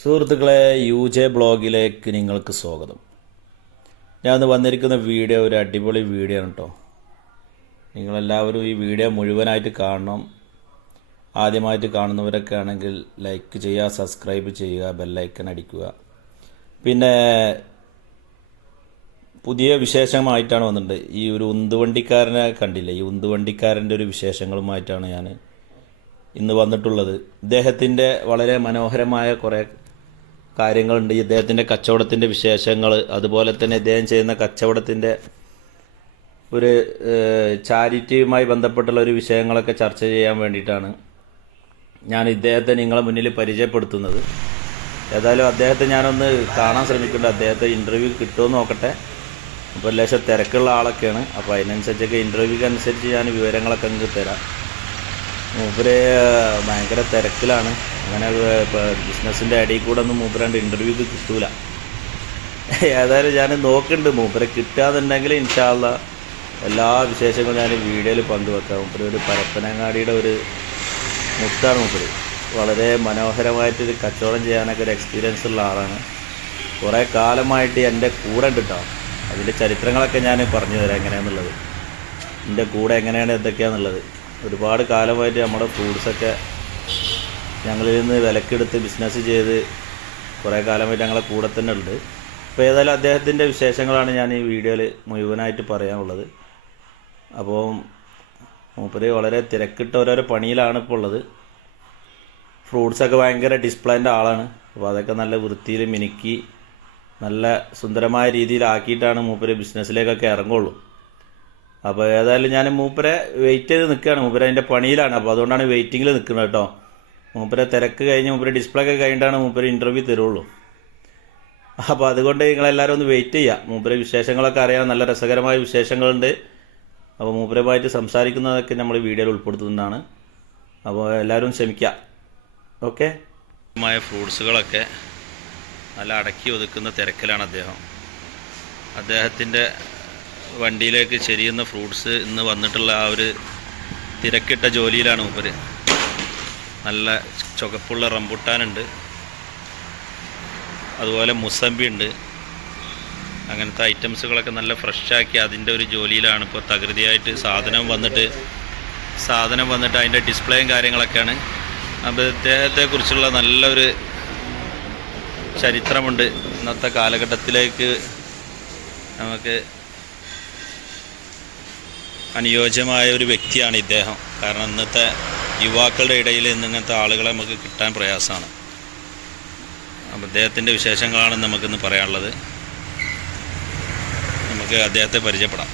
സുഹൃത്തുക്കളെ U J ബ്ലോഗിലേക്ക് നിങ്ങൾക്ക് സ്വാഗതം. ഞാൻ ഇന്ന് വന്നിരിക്കുന്ന വീഡിയോ ഒരു അടിപൊളി വീഡിയോ ആണ് കേട്ടോ നിങ്ങളെല്ലാവരും ഈ വീഡിയോ മുഴുവനായിട്ട് കാണണം. ആദ്യമായിട്ട് കാണുന്നവരൊക്കെ ആണെങ്കിൽ ലൈക്ക് ചെയ്യുക സബ്സ്ക്രൈബ് ചെയ്യുക ബെല്ലൈക്കൺ അടിക്കുക. പിന്നെ പുതിയ വിശേഷമായിട്ടാണ് വന്നിട്ടുണ്ട്. ഈ ഒരു ഉന്തുവണ്ടിക്കാരനെ കണ്ടില്ല? ഈ ഉന്തുവണ്ടിക്കാരന്റെ ഒരു വിശേഷങ്ങളുമായിട്ടാണ് ഞാൻ ഇന്ന് വന്നിട്ടുള്ളത്. ഇദ്ദേഹത്തിന്റെ വളരെ മനോഹരമായ കുറേ കാര്യങ്ങളുണ്ട്. ഇദ്ദേഹത്തിന്റെ കച്ചവടത്തിന്റെ വിശേഷങ്ങൾ അതുപോലെ തന്നെ ഇദ്ദേഹം ചെയ്യുന്ന കച്ചവടത്തിന്റെ ഒരു ചാരിറ്റിയുമായി ബന്ധപ്പെട്ടുള്ള ഒരു വിഷയങ്ങളൊക്കെ ചർച്ച ചെയ്യാൻ വേണ്ടിയിട്ടാണ് ഞാൻ ഇദ്ദേഹത്തെ നിങ്ങളെ മുന്നിൽ പരിചയപ്പെടുത്തുന്നത്. ഏതായാലും അദ്ദേഹത്തെ ഞാനൊന്ന് കാണാൻ ശ്രമിക്കുന്നുണ്ട്. അദ്ദേഹത്തെ ഇന്റർവ്യൂ കിട്ടുമെന്ന് നോക്കട്ടെ. അപ്പോൾ ലേശം തിരക്കുള്ള ആളൊക്കെയാണ്. അപ്പോൾ അതിനനുസരിച്ചൊക്കെ ഇന്റർവ്യൂക്ക് അനുസരിച്ച് ഞാൻ വിവരങ്ങളൊക്കെ അങ്ങ് തരാം. മൂപ്പര് ഭയങ്കര തിരക്കിലാണ്. അങ്ങനെ ബിസിനസ്സിന്റെ അടിയിൽ കൂടെ ഒന്നും മൂപ്പരാണ്ട് ഇന്റർവ്യൂക്ക് കിട്ടൂല. ഏതായാലും ഞാൻ നോക്കുന്നുണ്ട് മൂപ്പരെ കിട്ടാന്നുണ്ടെങ്കിൽ ഇൻഷാല്ല എല്ലാ വിശേഷങ്ങളും ഞാൻ വീഡിയോയിൽ പങ്കുവെക്കാം. മൂപ്പര് ഒരു പരപ്പനങ്ങാടിയുടെ ഒരു മുത്താണ് മൂപ്പര്. വളരെ മനോഹരമായിട്ടൊരു കച്ചവടം ചെയ്യാനൊക്കെ ഒരു എക്സ്പീരിയൻസ് ഉള്ള ആളാണ്. കുറേ കാലമായിട്ട് എന്റെ കൂടെ ഉണ്ട് കേട്ടോ അതിന്റെ ചരിത്രങ്ങളൊക്കെ ഞാൻ പറഞ്ഞു തരാം എങ്ങനെയാണെന്നുള്ളത് എന്റെ കൂടെ എങ്ങനെയാണ് എന്തൊക്കെയാണെന്നുള്ളത് ഒരുപാട് കാലമായിട്ട് നമ്മുടെ ഫ്രൂട്ട്സൊക്കെ ഞങ്ങളിൽ നിന്ന് വിലക്കെടുത്ത് ബിസിനസ് ചെയ്ത് കുറേ കാലമായിട്ട് ഞങ്ങളെ കൂടെ തന്നെ ഉണ്ട്. അപ്പോൾ ഏതായാലും അദ്ദേഹത്തിന്റെ വിശേഷങ്ങളാണ് ഞാൻ ഈ വീഡിയോയിൽ മുഴുവനായിട്ട് പറയാനുള്ളത്. അപ്പോൾ മൂപ്പര് വളരെ തിരക്കിട്ട ഓരോരോ പണിയിലാണ് ഇപ്പോൾ ഉള്ളത്. ഫ്രൂട്ട്സൊക്കെ ഭയങ്കര ഡിസ്പ്ലേന്റെ ആളാണ്. അപ്പോൾ അതൊക്കെ നല്ല വൃത്തിയിൽ മിനുക്കി നല്ല സുന്ദരമായ രീതിയിലാക്കിയിട്ടാണ് മൂപ്പര് ബിസിനസ്സിലേക്കൊക്കെ ഇറങ്ങുള്ളൂ. അപ്പോൾ ഏതായാലും ഞാൻ മൂപ്പരെ വെയിറ്റ് ചെയ്ത് നിൽക്കുകയാണ് മൂപ്പര അതിന്റെ പണിയിലാണ്. അപ്പോൾ അതുകൊണ്ടാണ് വെയിറ്റിംഗിൽ നിൽക്കുന്നത് കേട്ടോ. മൂപ്പരെ തിരക്ക് കഴിഞ്ഞ് മൂപ്പര് ഡിസ്പ്ലേ ഒക്കെ കഴിഞ്ഞിട്ടാണ് മൂപ്പര് ഇന്റർവ്യൂ തരുള്ളൂ. അപ്പോൾ അതുകൊണ്ട് നിങ്ങളെല്ലാവരും ഒന്ന് വെയിറ്റ് ചെയ്യുക മൂപ്പരെ വിശേഷങ്ങളൊക്കെ അറിയാൻ നല്ല രസകരമായ വിശേഷങ്ങളുണ്ട്. അപ്പോൾ മൂപ്പരമായിട്ട് സംസാരിക്കുന്നതൊക്കെ നമ്മൾ വീഡിയോയിൽ ഉൾപ്പെടുത്തുന്നതാണ്. അപ്പോൾ എല്ലാവരും ക്ഷമിക്കുക ഓക്കെ ഫ്രൂട്ട്സുകളൊക്കെ നല്ല അടക്കി ഒതുക്കുന്ന തിരക്കിലാണ് അദ്ദേഹം. അദ്ദേഹത്തിന്റെ വണ്ടിയിലേക്ക് ചെരിയുന്ന ഫ്രൂട്ട്സ് ഇന്ന് വന്നിട്ടുള്ള ആ ഒരു തിരക്കിട്ട ജോലിയിലാണ് മൂപ്പര്. നല്ല ചുവപ്പുള്ള റംബുട്ടാനുണ്ട്. അതുപോലെ മുസമ്പി ഉണ്ട് അങ്ങനത്തെ ഐറ്റംസുകളൊക്കെ നല്ല ഫ്രഷാക്കി അതിന്റെ ഒരു ജോലിയിലാണ് ഇപ്പോൾ തകൃതിയായിട്ട് സാധനം വന്നിട്ട് സാധനം വന്നിട്ട് അതിന്റെ ഡിസ്പ്ലേയും കാര്യങ്ങളൊക്കെയാണ്. അപ്പോൾ അദ്ദേഹത്തെക്കുറിച്ചുള്ള നല്ലൊരു ചരിത്രമുണ്ട്. ഇന്നത്തെ കാലഘട്ടത്തിലേക്ക് നമുക്ക് അനുയോജ്യമായ ഒരു വ്യക്തിയാണ് ഇദ്ദേഹം. കാരണം ഇന്നത്തെ യുവാക്കളുടെ ഇടയിൽ ഇന്നിങ്ങനത്തെ ആളുകളെ നമുക്ക് കിട്ടാൻ പ്രയാസമാണ്. അപ്പോൾ അദ്ദേഹത്തിന്റെ വിശേഷങ്ങളാണ് നമുക്കിന്ന് പറയാനുള്ളത്. നമുക്ക് അദ്ദേഹത്തെ പരിചയപ്പെടാം.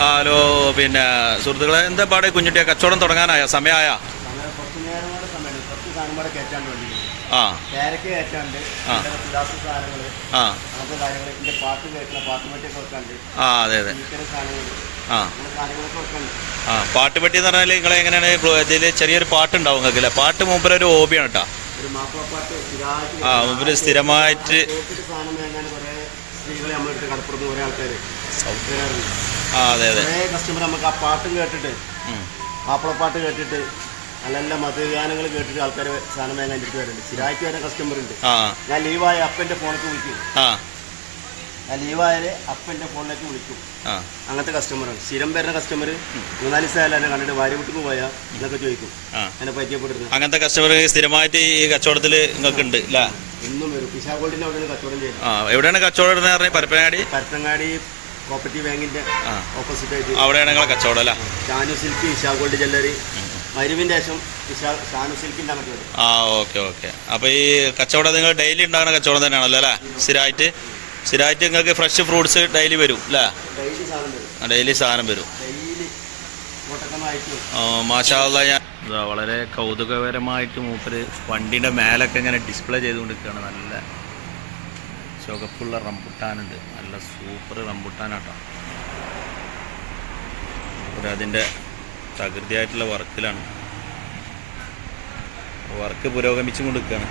ഹലോ പിന്നെ സുഹൃത്തുക്കളെ എന്താ പാടെ? കുഞ്ഞുട്ടിയെ കച്ചവടം തുടങ്ങാനായ? സമയമായ? സമയം കുറച്ച് നേരം കൂടെ സമയമുണ്ട്. കുറച്ച് സാധനം കൂടെ കയറ്റാൻ വേണ്ടി ആ. ക്യാരറ്റ് കയറ്റാണ്ട് ആ. സാധനങ്ങൾ ആ. അങ്ങനത്തെ കാര്യങ്ങൾ ഇതിന്റെ പാട്ട് വെക്കാണ്ട് ആ അതെ അതെ. പാട്ടുപെട്ടി എന്ന് പറഞ്ഞാൽ നിങ്ങൾ എങ്ങനെയാണ് ഇതിൽ ചെറിയൊരു പാട്ടുണ്ടാവും നിങ്ങൾക്ക് അല്ലേ പാട്ട് മുമ്പിൽ ഒരു ഹോബിയാണ് കേട്ടോ. ആ മുമ്പിൽ സ്ഥിരമായിട്ട് ആ അതെ അതെ. കസ്റ്റമർ നമുക്ക് ആ പാട്ടും കേട്ടിട്ട്. മാപ്പിളപ്പാട്ട് കേട്ടിട്ട് നല്ല നല്ല മതഗാനങ്ങൾ കേട്ടിട്ട് ആൾക്കാർ സാധനം വാങ്ങാൻ എടുത്ത് വരുന്നുണ്ട്. സ്ഥിരമായിട്ട് വരെ കസ്റ്റമർ ഉണ്ട്. ഞാൻ ലീവായ അപ്പന്റെ ഫോണിലേക്ക് വിളിക്കും. ഞാൻ ലീവായാൽ അപ്പന്റെ ഫോണിലേക്ക് വിളിക്കും. അങ്ങനത്തെ കസ്റ്റമറാണ് സ്ഥിരം വരുന്ന കസ്റ്റമർ മൂന്നാൽ ദിവസമായാലും എന്നെ കണ്ടിട്ട് ഭാര്യ വീട്ടിൽ പോയാൽ എന്നൊക്കെ ചോദിക്കും. എന്നെ പരിചയപ്പെടുന്നത് അങ്ങനത്തെ കസ്റ്റമർ സ്ഥിരമായിട്ട് ഈ കച്ചവടത്തിൽ നിങ്ങൾക്ക് ഉണ്ട് ഇല്ല? ഇന്നും വരും. പിശാ ഗോൾഡിന്റെ അവിടെ കച്ചവടം ചെയ്യുന്നത്. എവിടെയാണ് കച്ചവടം ഇടുന്നത് പറഞ്ഞാൽ പരപ്പനങ്ങാടി? പരത്തങ്ങാടി കോപ്പറേറ്റീവ് ബാങ്കിന്റെ ഓപ്പോസിറ്റ് ആയിട്ട്. അവിടെയാണ് കച്ചവടം അല്ലേ? Shanu silk Isha gold jewellery. മരുവിന്റെ ശേഷം ആ ഓക്കെ ഓക്കെ. അപ്പോൾ ഈ കച്ചവടം നിങ്ങൾ ഡെയിലി ഉണ്ടാകുന്ന കച്ചവടം തന്നെയാണല്ലോ അല്ലേ? സ്ഥിരമായിട്ട്? സ്ഥിരമായിട്ട് നിങ്ങൾക്ക് ഫ്രഷ് ഫ്രൂട്ട്സ് ഡെയിലി വരും അല്ലേ? ഡെയിലി സാധനം വരും. ഡെയിലി സാധനം വരും. ഡെയിലി കോട്ടക്കന്നായിട്ട് മാഷാല്ല ഞാൻ വളരെ കൗതുകകരമായിട്ട് മൂപ്പര് വണ്ടിയുടെ മേലൊക്കെ ഇങ്ങനെ ഡിസ്പ്ലേ ചെയ്തുകൊണ്ടിരിക്കുകയാണ്. നല്ല ചുവപ്പുള്ള റംബുട്ടാനുണ്ട് നല്ല സൂപ്പർ റംബുട്ടാനാട്ടോ അതിന്റെ തകൃതിയായിട്ടുള്ള വർക്കിലാണ്. വർക്ക് പുരോഗമിച്ചും കൊടുക്കുകയാണ്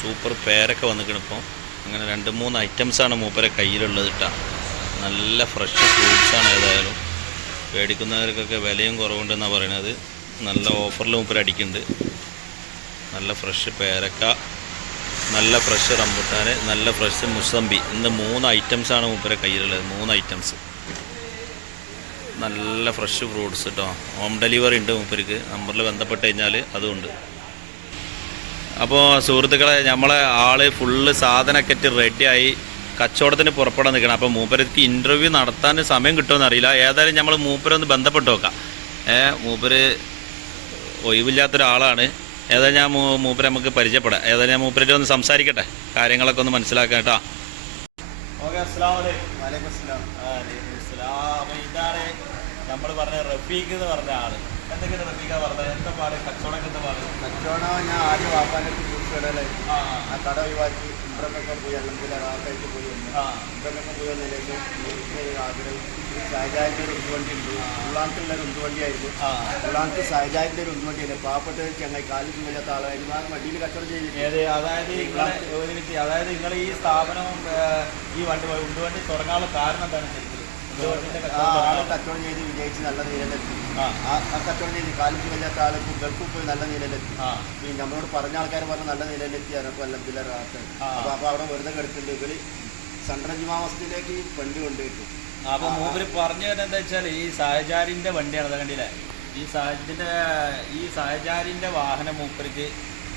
സൂപ്പർ പേരൊക്കെ വന്നിരിക്കണം ഇപ്പോൾ അങ്ങനെ രണ്ട് മൂന്ന് ഐറ്റംസാണ് മൂപ്പരെ കയ്യിലുള്ളത് കേട്ടോ നല്ല ഫ്രഷ് ഫ്രൂട്ട്സാണ് ഏതായാലും. മേടിക്കുന്നവർക്കൊക്കെ വിലയും കുറവുണ്ടെന്നാണ് പറയുന്നത് നല്ല ഓഫറിൽ മൂപ്പര് അടിക്കുന്നുണ്ട്. നല്ല ഫ്രഷ് പേരക്ക. നല്ല ഫ്രഷ് റംബുട്ടാൻ നല്ല ഫ്രഷ് മുസമ്പി. ഇന്ന് മൂന്ന് ഐറ്റംസാണ് മൂപ്പരെ കയ്യിലുള്ളത്. മൂന്ന് ഐറ്റംസ് നല്ല ഫ്രഷ് ഫ്രൂട്ട്സ് കേട്ടോ ഹോം ഡെലിവറി ഉണ്ട് മൂപ്പർക്ക്. നമ്പറിൽ ബന്ധപ്പെട്ട് കഴിഞ്ഞാൽ അതുണ്ട് അപ്പോൾ സുഹൃത്തുക്കളെ നമ്മളെ ആൾ ഫുള്ള് സാധനമൊക്കെ റെഡിയായി കച്ചവടത്തിന് പുറപ്പെടാൻ നിൽക്കണം. അപ്പോൾ മൂപ്പരക്ക് ഇന്റർവ്യൂ നടത്താൻ സമയം കിട്ടുമെന്ന് അറിയില്ല. ഏതായാലും നമ്മൾ മൂപ്പരൊന്ന് ബന്ധപ്പെട്ട് നോക്കാം. ഏഹ് മൂപ്പര് ഒഴിവില്ലാത്തൊരാളാണ്. ഏതായാലും ഞാൻ മൂ- മൂപ്പരെ നമുക്ക് പരിചയപ്പെടാം. ഏതായാലും ഞാൻ മൂപ്പരെ ഒന്ന് സംസാരിക്കട്ടെ? കാര്യങ്ങളൊക്കെ ഒന്ന് മനസ്സിലാക്കാം കേട്ടോ. ഇതാണ് നമ്മൾ പറഞ്ഞ റഫീഖ് എന്ന് പറഞ്ഞ ആൾ. എന്തൊക്കെയാണ് റഫീഖ പറഞ്ഞത്? എന്താ പാട്? കച്ചവടം എന്താ പാട്? കച്ചവടം ഞാൻ ആദ്യം വാപ്പാന്റെ ഫ്രൂട്ട്സ് ആ. കട ഒഴിവാക്കി ഇമ്പറൊക്കെ പോയി അല്ലെങ്കിൽ റാത്തായിട്ട് പോയി വന്നു ആ. ഇമ്പറൊക്കെ പോയി വന്നതിലേക്ക് ആഗ്രഹം സഹജാജിന്റെ ഒരു ഉന്തുവണ്ടി ഉണ്ട്. ഉള്ളാണ്ടുള്ള ഒരു ഉന്തുവണ്ടിയായിരുന്നു. ആയിരുന്നു ഉള്ളാണ്ട് സഹജാജിന്റെ ഒരു ഉന്തുവണ്ടിയല്ലേ പാവപ്പെട്ട ഒരു ചങ്ങായി കാലിൽ വല്ലാത്ത ആളായിരുന്നു ആ വണ്ടിയിൽ കച്ചവടം ചെയ്തിട്ട് അതായത് നിങ്ങളെ അതായത് നിങ്ങൾ ഈ സ്ഥാപനം ഈ വണ്ടി ഉണ്ടുവണ്ടി തുടങ്ങാനുള്ള കാരണം എന്താണ് ശരിക്കും? ആ കച്ചവടം ആൾ കച്ചവടം ചെയ്ത് വിജയിച്ച് നല്ല നിലയിലെത്തി. ആ. ആ കച്ചവടം ചെയ്ത് കാലിക്ക് വല്ലാത്ത ആൾ ഗൾഫിൽ പോയി നല്ല നിലയിലെത്തി. പിന്നെ നമ്മളോട് പറഞ്ഞ ആൾക്കാർ പറഞ്ഞ നല്ല നിലയിലെത്തി അപ്പോൾ അല്ലത്തില്ല റാത്ത്. അപ്പൊ അപ്പോൾ അവിടെ വെറുതെ കിടക്കുന്നുണ്ട് ഇവർ സൺറഞ്ജുമാവസ്ഥയിലേക്ക് വണ്ടി കൊണ്ടുപോയിട്ടു. അപ്പൊ മൂപ്പര് പറഞ്ഞു തന്നെ എന്താ വെച്ചാൽ ഈ സഹചാരിന്റെ വണ്ടിയാണ് അത് കണ്ടില്ലേ? ഈ സഹജത്തിന്റെ ഈ സഹചാരിന്റെ വാഹനം മൂപ്പർക്ക്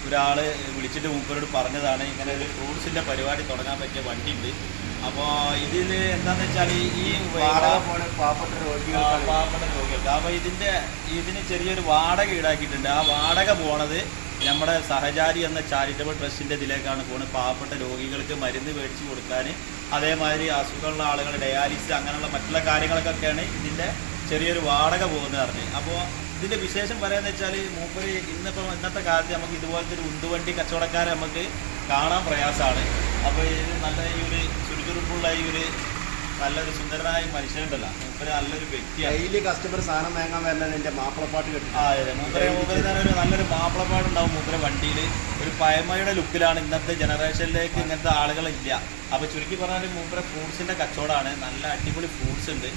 ഒരാൾ വിളിച്ചിട്ട് മൂപ്പരോട് പറഞ്ഞതാണ്. ഇങ്ങനെ ഒരു ടൂറിസ്റ്റിന്റെ പരിപാടി തുടങ്ങാൻ പറ്റിയ വണ്ടി ഉണ്ട് അപ്പോൾ ഇതിൽ എന്താന്ന് വെച്ചാൽ ഈ പാവപ്പെട്ട ആ, രോഗികൾക്കാണ് പാവപ്പെട്ട രോഗികൾക്ക്. അപ്പോൾ ഇതിന്റെ ഇതിന് ചെറിയൊരു വാടക ഈടാക്കിയിട്ടുണ്ട്. ആ വാടക പോണത് നമ്മുടെ സഹചാരി എന്ന ചാരിറ്റബിൾ ട്രസ്റ്റിന്റെ ഇതിലേക്കാണ് പോകുന്നത് പാവപ്പെട്ട രോഗികൾക്ക് മരുന്ന് മേടിച്ച് കൊടുക്കാൻ അതേമാതിരി അസുഖമുള്ള ആളുകൾ ഡയാലിസിസ് അങ്ങനെയുള്ള മറ്റുള്ള കാര്യങ്ങൾക്കൊക്കെയാണ് ഇതിന്റെ ചെറിയൊരു വാടക പോകുന്നത് പറഞ്ഞ്. അപ്പോൾ ഇതിന്റെ വിശേഷം പറയാന്ന് വെച്ചാൽ മൂപ്പര് ഇന്നിപ്പോൾ ഇന്നത്തെ കാലത്ത് നമുക്ക് ഇതുപോലത്തെ ഒരു ഉന്തുവണ്ടി കച്ചവടക്കാരെ നമുക്ക് കാണാൻ പ്രയാസമാണ്. അപ്പോൾ ഇത് നല്ല ഈ ഒരു ചുരുചുരുപ്പുള്ള ഈ ഒരു നല്ലൊരു സുന്ദരനായ മനുഷ്യനുണ്ടല്ലോ മൂപ്പര് നല്ലൊരു വ്യക്തിയാണ്. ഡെയിലി കസ്റ്റമർ സാധനം വാങ്ങാൻ വരണം എന്റെ മാപ്പിളപ്പാട്ട് കിട്ടും ആ അതെ മൂപ്പരെ മൂപ്പര് തന്നെ ഒരു നല്ലൊരു മാപ്പിളപ്പാടുണ്ടാവും മൂപ്പരെ വണ്ടിയിൽ ഒരു പഴമയുടെ ലുക്കിലാണ് ഇന്നത്തെ ജനറേഷനിലേക്ക് ഇങ്ങനത്തെ ആളുകളില്ല അപ്പോൾ ചുരുക്കി പറഞ്ഞാൽ മൂപ്പരെ ഫ്രൂട്ട്സിന്റെ കച്ചവടമാണ് നല്ല അടിപൊളി ഫ്രൂട്ട്സ് ഉണ്ട്.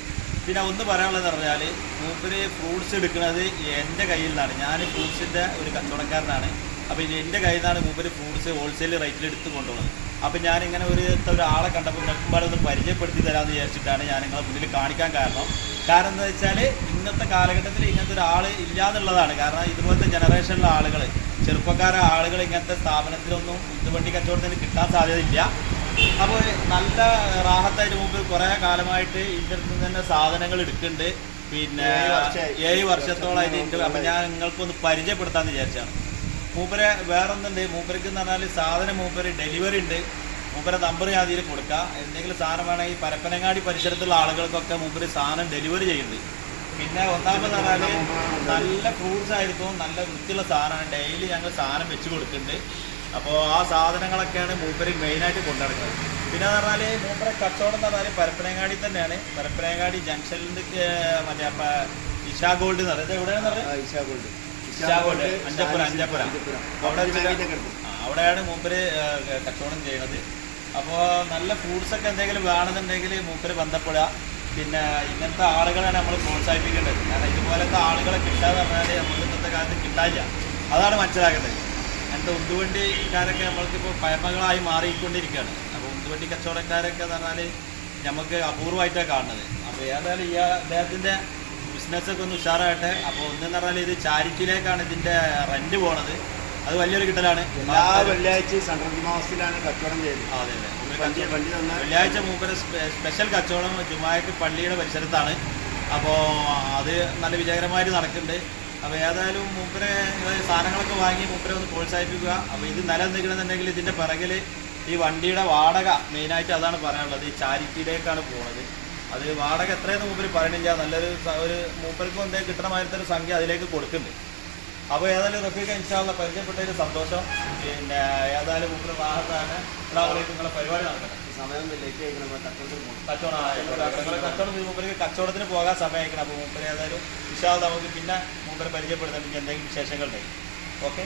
പിന്നെ ഒന്ന് പറയാനുള്ളത് പറഞ്ഞാൽ മൂപ്പര് ഫ്രൂട്ട്സ് എടുക്കുന്നത് എന്റെ കയ്യിൽ നിന്നാണ് ഞാൻ ഫ്രൂട്ട്സിന്റെ ഒരു കച്ചവടക്കാരനാണ്. അപ്പോൾ എന്റെ കയ്യിൽ നിന്നാണ് മൂപ്പര് ഫ്രൂട്ട്സ് ഹോൾസെയിൽ റേറ്റിൽ എടുത്ത് കൊണ്ടുപോകുന്നത്. അപ്പം ഞാൻ ഇങ്ങനെ ഒരു ഒരാളെ കണ്ടപ്പോൾ നിൽക്കുമ്പോൾ ഒന്ന് പരിചയപ്പെടുത്തി തരാമെന്ന് വിചാരിച്ചിട്ടാണ് ഞാൻ നിങ്ങളെ മുന്നിൽ കാണിക്കാൻ കാരണം. കാരണം എന്താ വെച്ചാൽ ഇന്നത്തെ കാലഘട്ടത്തിൽ ഇങ്ങനത്തെ ഒരാൾ ഇല്ല എന്നുള്ളതാണ് കാരണം ഇതുപോലത്തെ ജനറേഷനിലെ ആളുകൾ ചെറുപ്പക്കാരെ ആളുകൾ ഇങ്ങനത്തെ സ്ഥാപനത്തിലൊന്നും ഇതുവണ്ടി കച്ചവടത്തിന് കിട്ടാൻ സാധ്യതയില്ല. അപ്പോൾ നല്ല റാഹത്തായിട്ട് മുമ്പ് കുറേ കാലമായിട്ട് അടുത്ത് നിന്ന് തന്നെ സാധനങ്ങൾ എടുക്കുന്നുണ്ട്. പിന്നെ ഏഴ് വർഷത്തോളായിട്ട് വർഷത്തോളമായിട്ട് അപ്പം ഞാൻ നിങ്ങൾക്കൊന്ന് പരിചയപ്പെടുത്താമെന്ന് വിചാരിച്ചാണ്. മൂപ്പരെ വേറൊന്നുണ്ട്. മൂപ്പരക്ക് എന്ന് പറഞ്ഞാൽ സാധനം മൂപ്പര് ഡെലിവറി ഉണ്ട്. മൂപ്പരെ നമ്പർ ഞാൻ അതിൽ കൊടുക്കാം. എന്തെങ്കിലും സാധനം വേണമെങ്കിൽ പരപ്പനങ്ങാടി പരിസരത്തുള്ള ആളുകൾക്കൊക്കെ മൂപ്പര് സാധനം ഡെലിവറി ചെയ്യുന്നുണ്ട്. പിന്നെ ഒന്നാമത് പറഞ്ഞാൽ നല്ല ഫ്രൂട്ട്സ് ആയിരിക്കും. നല്ല വൃത്തിയുള്ള സാധനമാണ്. ഡെയിലി ഞങ്ങൾ സാധനം വെച്ച് കൊടുക്കുന്നുണ്ട്. അപ്പോൾ ആ സാധനങ്ങളൊക്കെയാണ് മൂപ്പര് മെയിനായിട്ട് കൊണ്ടുനടക്കുന്നത്. പിന്നെ എന്ന് പറഞ്ഞാൽ മൂപ്പരെ കച്ചവടം എന്ന് പറഞ്ഞാൽ പരപ്പനങ്ങാടി തന്നെയാണ്. പരപ്പനങ്ങാടി ജംഗ്ഷനിൽ മറ്റേ ഇഷാ ഗോൾഡ് എന്ന് പറയുന്നത് എവിടെയാണെന്ന് പറയുന്നത് ഇഷാ ഗോൾഡ് ഗോൾഡ് അഞ്ചപ്പുര അഞ്ചപ്പുര അവിടെ അവിടെയാണ് മൂപ്പര് കച്ചവടം ചെയ്യുന്നത്. അപ്പോൾ നല്ല ഫ്രൂട്ട്സ് ഒക്കെ എന്തെങ്കിലും വേണമെന്നുണ്ടെങ്കിൽ മൂപ്പര് ബന്ധപ്പെടുക. പിന്നെ ഇങ്ങനത്തെ ആളുകളാണ് നമ്മൾ പ്രോത്സാഹിപ്പിക്കേണ്ടത്. കാരണം ഇതുപോലത്തെ ആളുകളെ കിട്ടാന്ന് പറഞ്ഞാൽ നമുക്ക് ഇന്നത്തെ കാലത്ത് കിട്ടാനില്ല. അതാണ് മനസ്സിലാക്കേണ്ടത്. അങ്ങനത്തെ ഉന്തുവണ്ടിക്കാരൊക്കെ നമ്മൾക്കിപ്പോൾ പഴമകളായി മാറിക്കൊണ്ടിരിക്കുകയാണ്. അപ്പോൾ ഉന്തുവണ്ടി കച്ചവടക്കാരൊക്കെ എന്ന് പറഞ്ഞാൽ നമുക്ക് അപൂർവമായിട്ടാണ് കാണുന്നത്. അപ്പോൾ ഏതായാലും ഈ അദ്ദേഹത്തിന്റെ ബിസിനസ്സൊക്കെ ഒന്ന് ഉഷാറാകട്ടെ. അപ്പോൾ ഒന്നെന്ന് പറഞ്ഞാൽ ഇത് ചാരിറ്റിയിലേക്കാണ് ഇതിന്റെ റെന്റ് പോണത്. അത് വലിയൊരു കിട്ടലാണ്. എല്ലാ വെള്ളിയാഴ്ച സംക്രാന്തി മാസത്തിലാണ് കച്ചവടം ചെയ്തത് അതെ അതെ. വെള്ളിയാഴ്ച മൂപ്പര് സ്പെഷ്യൽ കച്ചവടം ജുമായക്ക് പള്ളിയുടെ പരിസരത്താണ്. അപ്പോൾ അത് നല്ല വിജയകരമായിട്ട് നടക്കുന്നുണ്ട് അപ്പോൾ ഏതായാലും മൂപ്പരെ നിങ്ങൾ സാധനങ്ങളൊക്കെ വാങ്ങി മൂപ്പരെ ഒന്ന് പ്രോത്സാഹിപ്പിക്കുക. അപ്പോൾ ഇത് നിലനിൽക്കണമെന്നുണ്ടെങ്കിൽ ഇതിന്റെ പിറകിൽ ഈ വണ്ടിയുടെ വാടക മെയിനായിട്ട് അതാണ് പറയാനുള്ളത്. ഈ ചാരിറ്റിയിലേക്കാണ് പോകുന്നത് അത് വാടക എത്രയെന്ന് മൂപ്പര് പറയണില്ല. നല്ലൊരു ഒരു മൂപ്പർക്കും എന്തെങ്കിലും കിട്ടണ മാതിരി ഒരു സംഖ്യ അതിലേക്ക് കൊടുക്കുന്നുണ്ട്. അപ്പോൾ ഏതായാലും റഫീഖ ഇൻഷാള്ള പരിചയപ്പെട്ടതിൽ സന്തോഷം. പിന്നെ ഏതായാലും മൂപ്പര് വാഹത്താണ് എല്ലാവരെയും നിങ്ങളെ പരിപാടി നടക്കണം മൂപ്പർക്ക് കച്ചവടത്തിന് പോകാൻ സമയമായിരിക്കണം അപ്പോൾ മൂപ്പര് ഏതായാലും ഇൻഷാള്ള നമുക്ക് പിന്നെ മൂപ്പര് പരിചയപ്പെടുത്താൻ എന്തെങ്കിലും വിശേഷങ്ങളുണ്ടെങ്കിൽ. ഓക്കെ?